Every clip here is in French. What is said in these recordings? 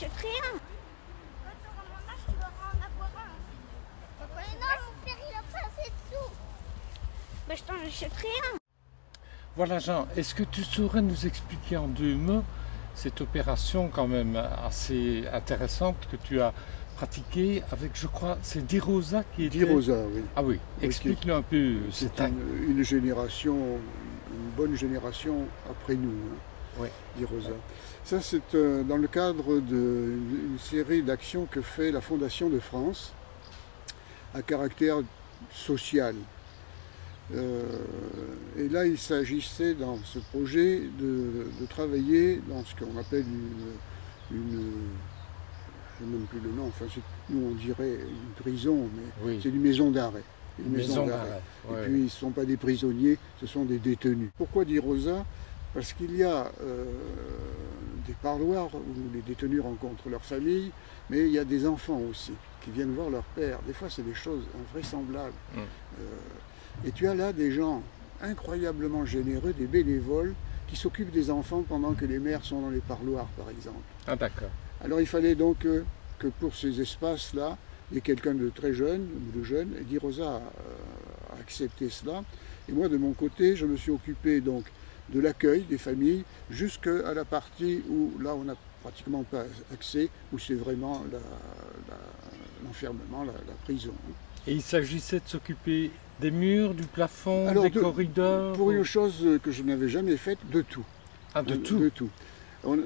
achète rien. Quand tu auras mon âge, tu auras en avoir un. Mais non, mon père, il a pas assez de sous. Bah, je t'en achète rien. Voilà Jean, est-ce que tu saurais nous expliquer en deux mots cette opération quand même assez intéressante que tu as pratiquée avec, je crois, c'est Dirosa qui était... Dirosa, oui. Ah oui, explique-nous un peu. C'est une génération, une bonne génération après nous, hein, Oui. Dirosa. Ça, c'est dans le cadre d'une série d'actions que fait la Fondation de France à caractère social. Et là, il s'agissait dans ce projet de travailler dans ce qu'on appelle je ne sais même plus le nom, enfin, nous on dirait une prison, mais Oui. c'est une maison d'arrêt. Une maison d'arrêt. Et puis, ils ne sont pas des prisonniers, ce sont des détenus. Pourquoi Dirosa? Parce qu'il y a des parloirs où les détenus rencontrent leur famille, mais il y a des enfants aussi qui viennent voir leur père. Des fois, c'est des choses invraisemblables. Et tu as là des gens incroyablement généreux, des bénévoles, qui s'occupent des enfants pendant que les mères sont dans les parloirs, par exemple. Ah d'accord. Alors il fallait donc que pour ces espaces-là, il y ait quelqu'un de très jeune, ou de jeune, et Dirosa a accepté cela. Et moi, de mon côté, je me suis occupé donc de l'accueil des familles, jusqu'à la partie où, là, on n'a pratiquement pas accès, où c'est vraiment l'enfermement, la prison. Et il s'agissait de s'occuper des murs, du plafond, Alors, des corridors? Pour une chose que je n'avais jamais faite, de tout. Ah, de tout? De tout. Je ne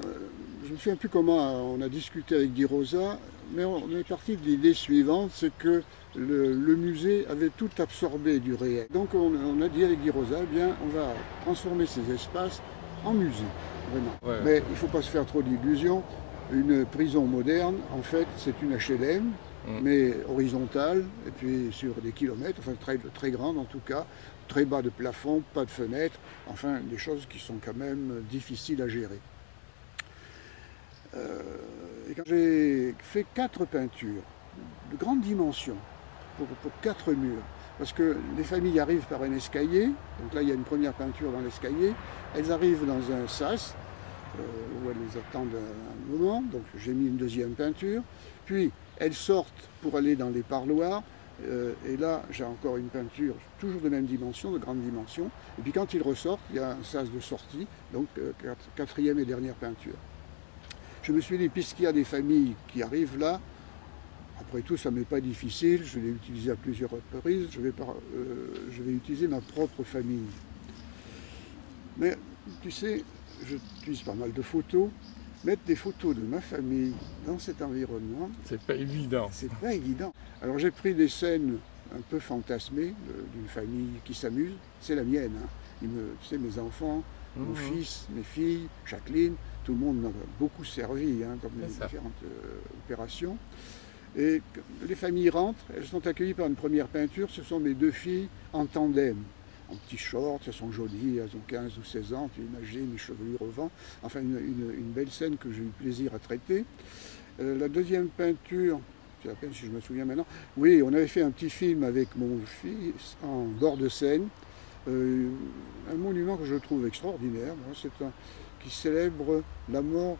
me souviens plus comment on a discuté avec Dirosa, mais on est parti de l'idée suivante, c'est que le musée avait tout absorbé du réel. Donc on a dit avec Dirosa, eh bien, on va transformer ces espaces en musée, vraiment. Ouais. Mais il ne faut pas se faire trop d'illusions. Une prison moderne, en fait, c'est une HLM, mais horizontale, et puis sur des kilomètres, enfin très, très grande en tout cas, très bas de plafond, pas de fenêtres, enfin des choses qui sont quand même difficiles à gérer. Et quand j'ai fait 4 peintures de grande dimension pour 4 murs, parce que les familles arrivent par un escalier, donc là il y a une première peinture dans l'escalier, elles arrivent dans un sas, où elles les attendent un moment, donc j'ai mis une deuxième peinture, puis elles sortent pour aller dans les parloirs, et là j'ai encore une peinture toujours de même dimension, de grande dimension, et puis quand ils ressortent, il y a un sas de sortie, donc quatrième et dernière peinture. Je me suis dit, puisqu'il y a des familles qui arrivent là, après tout ça ne m'est pas difficile, je l'ai utilisé à plusieurs reprises, je vais utiliser ma propre famille. Mais tu sais, j'utilise pas mal de photos. Mettre des photos de ma famille dans cet environnement, c'est pas évident. C'est pas évident. Alors j'ai pris des scènes un peu fantasmées d'une famille qui s'amuse. C'est la mienne. Hein. Tu sais, mes enfants, mon fils, mes filles, Jacqueline, tout le monde m'a beaucoup servi, hein, comme les différentes opérations. Et les familles rentrent, elles sont accueillies par une première peinture. Ce sont mes 2 filles en tandem. En petits shorts, elles sont jolies, elles ont 15 ou 16 ans, tu imagines, les chevelures au vent. Enfin, une belle scène que j'ai eu plaisir à traiter. La deuxième peinture, c'est à peine si je me souviens maintenant, oui, on avait fait un petit film avec mon fils en bord de Seine, un monument que je trouve extraordinaire, qui célèbre la mort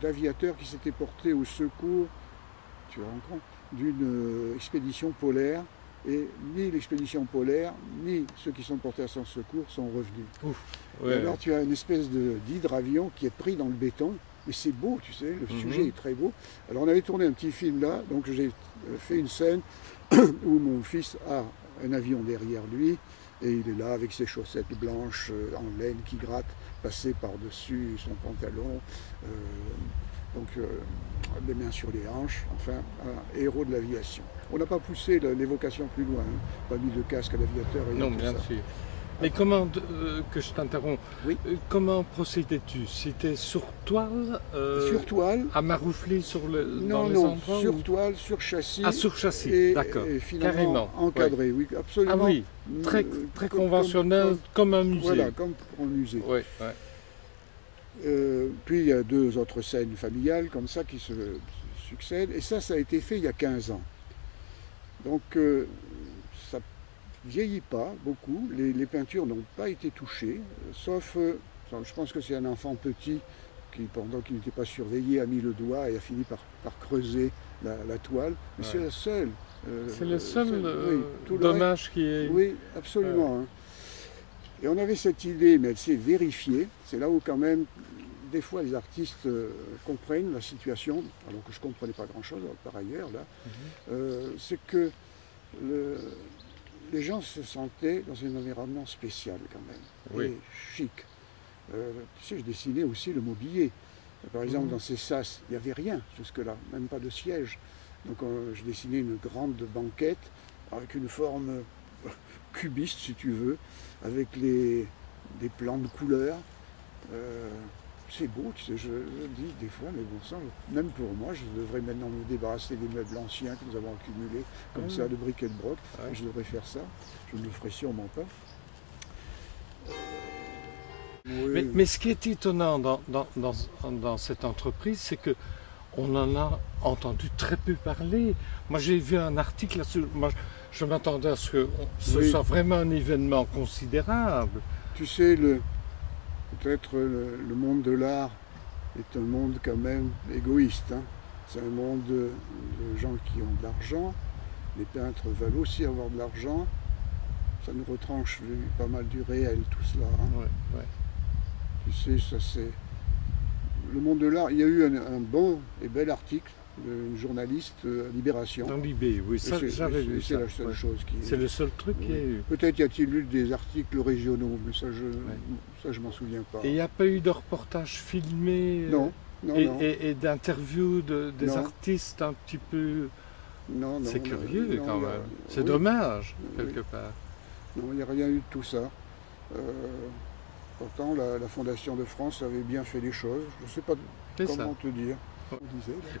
d'aviateurs qui s'étaient portés au secours, tu te rends compte, d'une expédition polaire. Et ni l'expédition polaire, ni ceux qui sont portés à son secours sont revenus. Ouf, ouais. Et alors tu as une espèce d'hydravion qui est pris dans le béton, mais c'est beau, tu sais, le sujet est très beau. Alors on avait tourné un petit film là, donc j'ai fait une scène où mon fils a un avion derrière lui, et il est là avec ses chaussettes blanches en laine qui grattent, passées par-dessus son pantalon, les mains sur les hanches, enfin, un héros de l'aviation. On n'a pas poussé l'évocation plus loin, hein. Pas mis de casque à l'aviateur et non, tout bien ça. sûr. Mais comment, que je t'interromps, oui. Comment procédais-tu? C'était sur toile Sur toile. À maroufler dans les endroits sur toile, sur châssis. Ah, sur châssis, d'accord. Et finalement carrément. encadré, oui, absolument. Ah oui, très conventionnel, comme un musée. Voilà, comme pour un musée. Oui, puis il y a 2 autres scènes familiales comme ça qui se succèdent. Et ça a été fait il y a 15 ans. Donc ça ne vieillit pas beaucoup. Les peintures n'ont pas été touchées, sauf, je pense que c'est un enfant petit qui, pendant qu'il n'était pas surveillé, a mis le doigt et a fini par creuser la toile. Mais c'est la seule. C'est le seul oui, tout le dommage qui est... Oui, absolument. Hein. Et on avait cette idée, mais elle s'est vérifiée. C'est là où quand même, des fois, les artistes comprennent la situation, alors que je ne comprenais pas grand-chose par ailleurs, là. C'est que les gens se sentaient dans un environnement spécial quand même, et chic. Tu sais, je dessinais aussi le mobilier. Par exemple, dans ces sas, il n'y avait rien jusque-là, même pas de siège. Donc je dessinais une grande banquette avec une forme cubiste, si tu veux, avec des plans de couleurs. C'est beau, tu sais, je dis des fois, mais bon sang, même pour moi, je devrais maintenant me débarrasser des meubles anciens que nous avons accumulés, comme ça, de briques et de broc. Je devrais faire ça, je ne le ferai sûrement pas. Mais ce qui est étonnant dans cette entreprise, c'est que on en a entendu très peu parler. Moi, j'ai vu un article là-dessus. Moi, je m'attendais à ce que ce soit vraiment un événement considérable. Tu sais, peut-être le monde de l'art est un monde quand même égoïste. Hein. C'est un monde de gens qui ont de l'argent. Les peintres veulent aussi avoir de l'argent. Ça nous retranche pas mal du réel, tout cela. Hein. Tu sais, ça c'est... Le monde de l'art, il y a eu un bon et bel article d'une journaliste à Libération. Dans Libé, oui, ça j'avais vu. C'est la seule chose qui... C'est le seul truc qu'il y a eu. Peut-être y a-t-il eu des articles régionaux, mais ça je m'en souviens pas. Et il n'y a pas eu de reportage filmé non, et d'interviews des artistes un petit peu... Non, c'est curieux quand même. C'est dommage, quelque part. Non, il n'y a rien eu de tout ça. Pourtant, la Fondation de France avait bien fait les choses. Je ne sais pas comment te dire.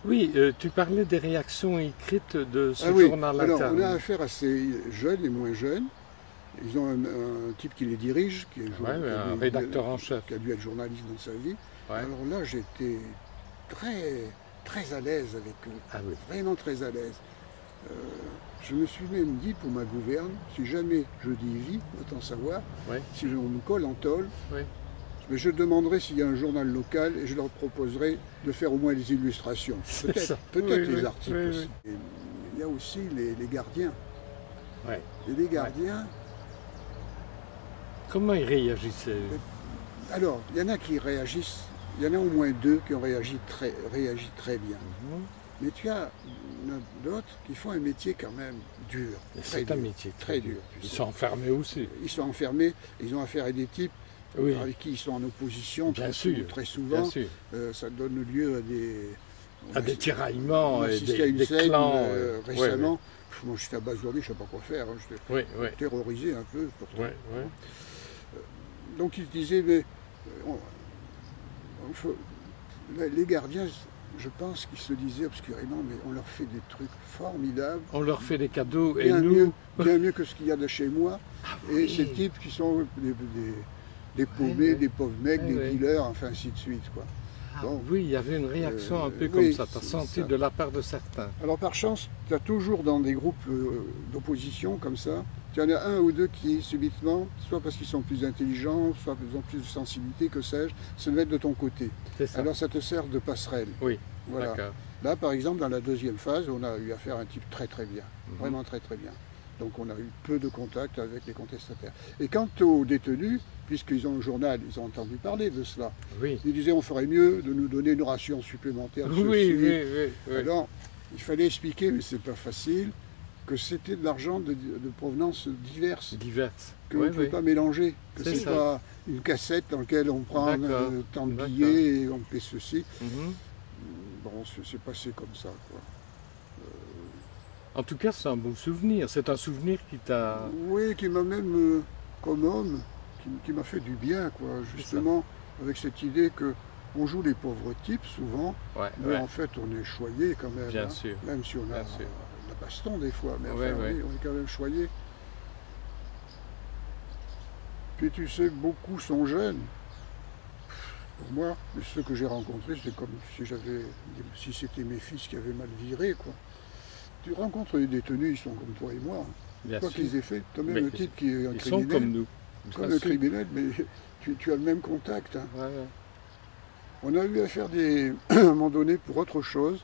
Oui, tu parlais des réactions écrites de ce journal alors, interne. On a affaire à ces jeunes et moins jeunes. Ils ont un type qui les dirige, qui est un rédacteur en chef. Qui a dû être journaliste dans sa vie. Ouais. Alors là, j'étais très à l'aise avec eux. Vraiment très à l'aise. Je me suis même dit pour ma gouverne, si jamais je dis vie, autant savoir, si on me colle en tôle, mais je demanderai s'il y a un journal local et je leur proposerai de faire au moins des illustrations. Peut-être les articles aussi. Et il y a aussi les gardiens. Et les gardiens... Comment ils réagissaient? Alors, il y en a qui réagissent, il y en a au moins 2 qui ont réagi très bien. Mais tu as d'autres qui font un métier quand même dur. C'est un métier très dur. Ils sont enfermés aussi. Ils sont enfermés, ils ont affaire à des types avec qui ils sont en opposition très souvent. Ça donne lieu à des tiraillements et des scène, clans. Récemment, moi j'étais abasourdi, je ne savais pas quoi faire. J'étais terrorisé un peu. Donc ils disaient, mais les gardiens, je pense qu'ils se disaient obscurément, mais on leur fait des trucs formidables. On leur fait des cadeaux bien et nous... bien mieux que ce qu'il y a de chez moi. Et ces types qui sont des paumés, des pauvres mecs, des dealers, enfin ainsi de suite. Quoi. Bon, oui, il y avait une réaction un peu comme ça, tu as senti de la part de certains. Alors par chance, tu as toujours dans des groupes d'opposition comme ça, tu en as un ou deux qui subitement, soit parce qu'ils sont plus intelligents, soit parce qu'ils ont plus de sensibilité, que sais-je, se mettent de ton côté. Alors ça te sert de passerelle. Oui, voilà. Là par exemple, dans la deuxième phase, on a eu affaire à un type très bien, vraiment très bien. Donc on a eu peu de contact avec les contestataires. Et quant aux détenus, puisqu'ils ont un journal, ils ont entendu parler de cela. Ils disaient on ferait mieux de nous donner une ration supplémentaire de ceci. Alors, il fallait expliquer, mais c'est pas facile, que c'était de l'argent de provenance diverse. Que on ne peut pas mélanger. Que c'est pas une cassette dans laquelle on prend tant de billets et on paie ceci. Bon, c'est passé comme ça, quoi. En tout cas, c'est un bon souvenir. C'est un souvenir qui t'a... Oui, qui m'a même, comme homme, qui m'a fait du bien, quoi. Justement, avec cette idée que on joue les pauvres types, souvent, mais en fait, on est choyé quand même. Bien sûr. Même si on a la baston des fois, mais enfin, on est quand même choyé. Puis tu sais, beaucoup sont jeunes. Pour moi, ceux que j'ai rencontrés, c'était comme si c'était mes fils qui avaient mal viré, quoi. Tu rencontres les détenus, ils sont comme toi et moi. Quoi qu'ils aient fait, tu as même le type qui est un criminel. Ils sont comme nous. Comme un criminel, mais tu as le même contact. Hein. On a eu à faire à un moment donné pour autre chose.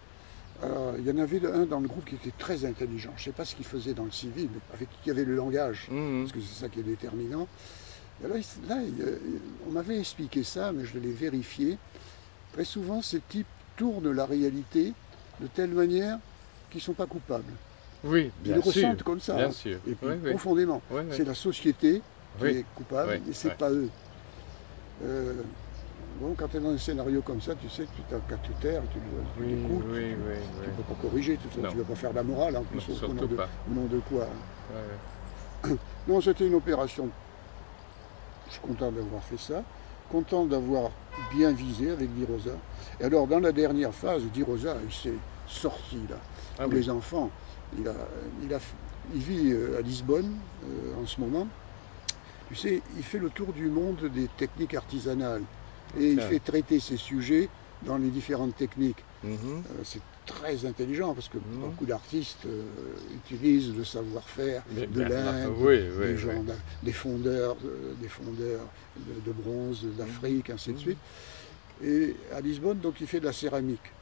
Il y en avait un dans le groupe qui était très intelligent. Je ne sais pas ce qu'il faisait dans le civil, mais avec qui il y avait le langage, parce que c'est ça qui est déterminant. Et là, on m'avait expliqué ça, mais je l'ai vérifié. Très souvent, ces types tournent la réalité de telle manière qu'ils ne sont pas coupables. Oui, Ils bien le sûr. ressentent comme ça, Bien hein. sûr. Et puis Oui, oui. profondément. Oui, oui. C'est la société qui Oui. est coupable, Oui, et c'est oui. pas eux. Bon, quand tu es dans un scénario comme ça, tu sais que tu t'as qu'à te taire, tu Oui, l'écoutes, oui, tu oui, ne oui. peux pas corriger tout ça, Non. tu ne vas pas faire la morale en plus, Non, au surtout pas. nom de quoi. Ouais, ouais. Non, c'était une opération, je suis content d'avoir fait ça, content d'avoir bien visé avec Di Rosa. Et alors, dans la dernière phase, Di Rosa, il s'est sorti là. Ah Tous oui. les enfants, il vit à Lisbonne en ce moment. Tu sais, il fait le tour du monde des techniques artisanales et il Tiens. fait traiter ces sujets dans les différentes techniques. Mhm. C'est très intelligent parce que Mhm. beaucoup d'artistes utilisent le savoir-faire Mais de bien, l'Inde, oui, oui, des oui. gens, des fondeurs de bronze d'Afrique, ainsi de suite. Et à Lisbonne, donc, il fait de la céramique.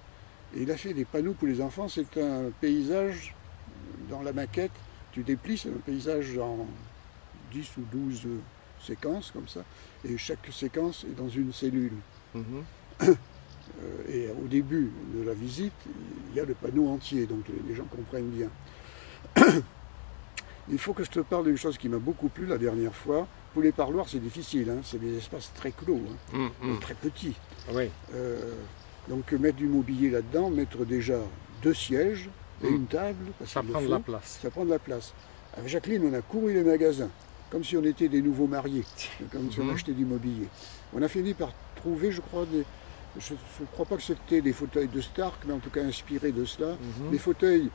Et il a fait des panneaux pour les enfants. C'est un paysage dans la maquette. Tu déplies, c'est un paysage en 10 ou 12 séquences comme ça. Et chaque séquence est dans une cellule. Mhm. Et au début de la visite, il y a le panneau entier, donc les gens comprennent bien. Il faut que je te parle d'une chose qui m'a beaucoup plu la dernière fois. Pour les parloirs, c'est difficile, hein. C'est des espaces très clos, hein, Mhm. très petits. Oui. Donc mettre du mobilier là-dedans, mettre déjà 2 sièges et une table, parce Ça qu'il le prend de faut, la place. ça prend de la place. Avec Jacqueline, on a couru les magasins, comme si on était des nouveaux mariés, comme si on achetait du mobilier. On a fini par trouver, je crois, je ne crois pas que c'était des fauteuils de Stark, mais en tout cas inspirés de cela. Mhm. Des fauteuils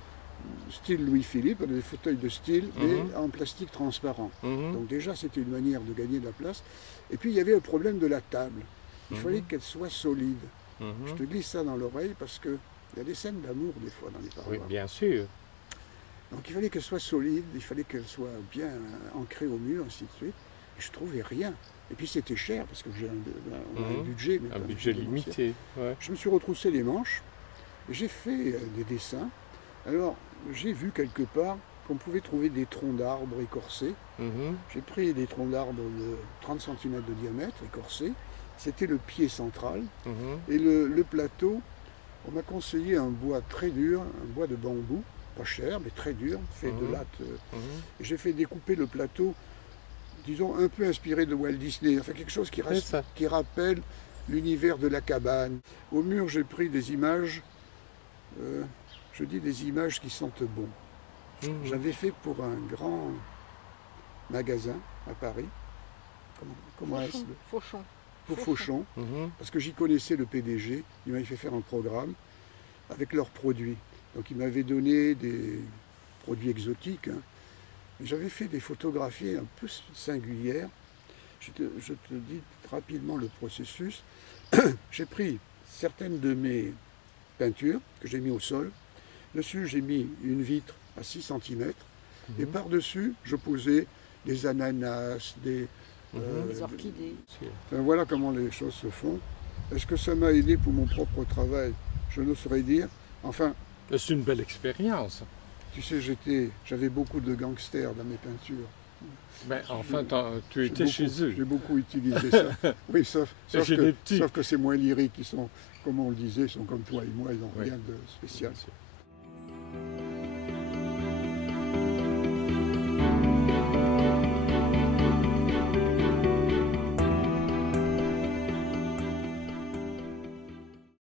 style Louis-Philippe, des fauteuils de style, mais Mhm. en plastique transparent. Mhm. Donc déjà, c'était une manière de gagner de la place. Et puis, il y avait le problème de la table. Il Mhm. fallait qu'elle soit solide. Mhm. Je te glisse ça dans l'oreille parce qu'il y a des scènes d'amour, des fois, dans les Oui, parloirs. bien sûr. Donc, il fallait qu'elle soit solide, il fallait qu'elle soit bien ancrée au mur, ainsi de suite. Et je ne trouvais rien. Et puis, c'était cher parce que on a un Mhm. budget. mais Un pas budget démentiel. limité. Ouais. Je me suis retroussé les manches, et j'ai fait des dessins. Alors, j'ai vu quelque part qu'on pouvait trouver des troncs d'arbres écorcés. Mhm. J'ai pris des troncs d'arbres de 30 cm de diamètre, écorcés. C'était le pied central. Mhm. Et le plateau, on m'a conseillé un bois très dur, un bois de bambou, pas cher, mais très dur, fait de Mhm. latte. Mhm. Et j'ai fait découper le plateau, disons, un peu inspiré de Walt Disney. Enfin, quelque chose C'est ça. qui rappelle l'univers de la cabane. Au mur, j'ai pris des images, je dis des images qui sentent bon. Mhm. J'avais fait pour un grand magasin à Paris, comment est-ce Fauchon. pour Fauchon, Mhm. parce que j'y connaissais le PDG, il m'avait fait faire un programme avec leurs produits. Donc il m'avait donné des produits exotiques, hein. Et j'avais fait des photographies un peu singulières. Je te dis rapidement le processus. J'ai pris certaines de mes peintures que j'ai mis au sol. Dessus, j'ai mis une vitre à 6 cm. Et par-dessus, je posais des ananas, des orchidées. Enfin, voilà comment les choses se font. Est-ce que ça m'a aidé pour mon propre travail? Je ne saurais dire. Enfin, C'est une belle expérience. tu sais, j'avais beaucoup de gangsters dans mes peintures. Mais enfin, tu J'ai étais beaucoup- chez eux. J'ai beaucoup utilisé ça. Oui, sauf chez les petits. que c'est moins lyrique. Ils sont, comme on le disait, ils sont comme toi et moi, ils n'ont Oui. rien de spécial. Bien sûr.